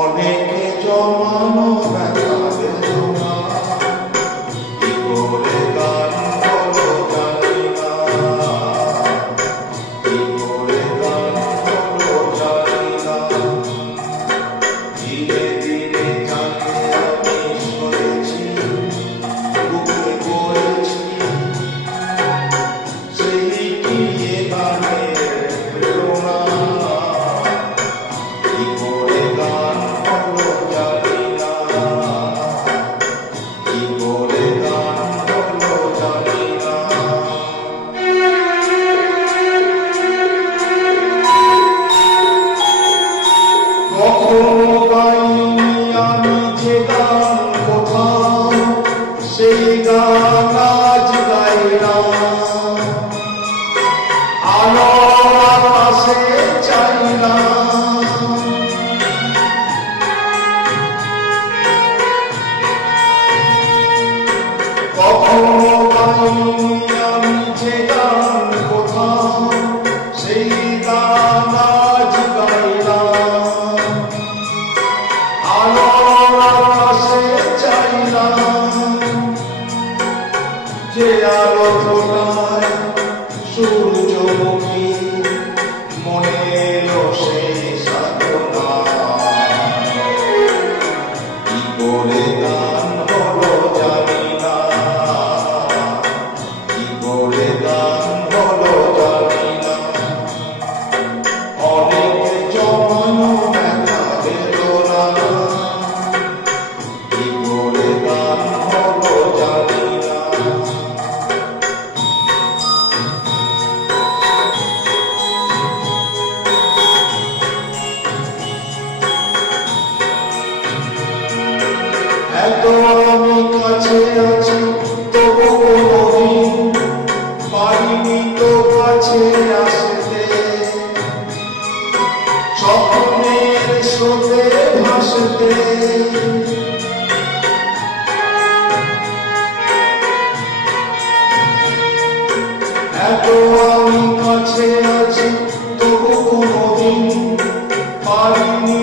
অনেকে জমানো ব্যথা বেদনা কি করে গান বলো জানি না, কি করে গান বলো জানি না। ধীরে ধীরে যাকে আমি সরেছি, বুকে পড়েছি, সেই কি এ গানের প্রেরণা। কি করে গান বলো জানি না, কি করে গান বলো জানি না। কখনো গাইনি আমি যে গান কোথাও, সেই গান আজ গাইলাম। আলোর আকাশে চাইলাম, কখনো গাইনি আমি যে গান কোথাও, সেই গান আজ গাইলাম। আলোর আকাশে চাইলাম, যে আলো ফোটায় সূর্যমুখী, মনে এলো সেই সাধনা। কি করে গান বলো জানি না, কি করে গান বলো জানি না। অনেক জমানো ব্যথা বেদনা, কি করে গান বলো জানি না। এত আমি কাছে আছি তবু কোনদিন পারিনি তো কাছে আসতে। স্বপ্নের স্রোতে ভাসতে, এত আমি কাছে আছি তবু কোনদিন পারিনি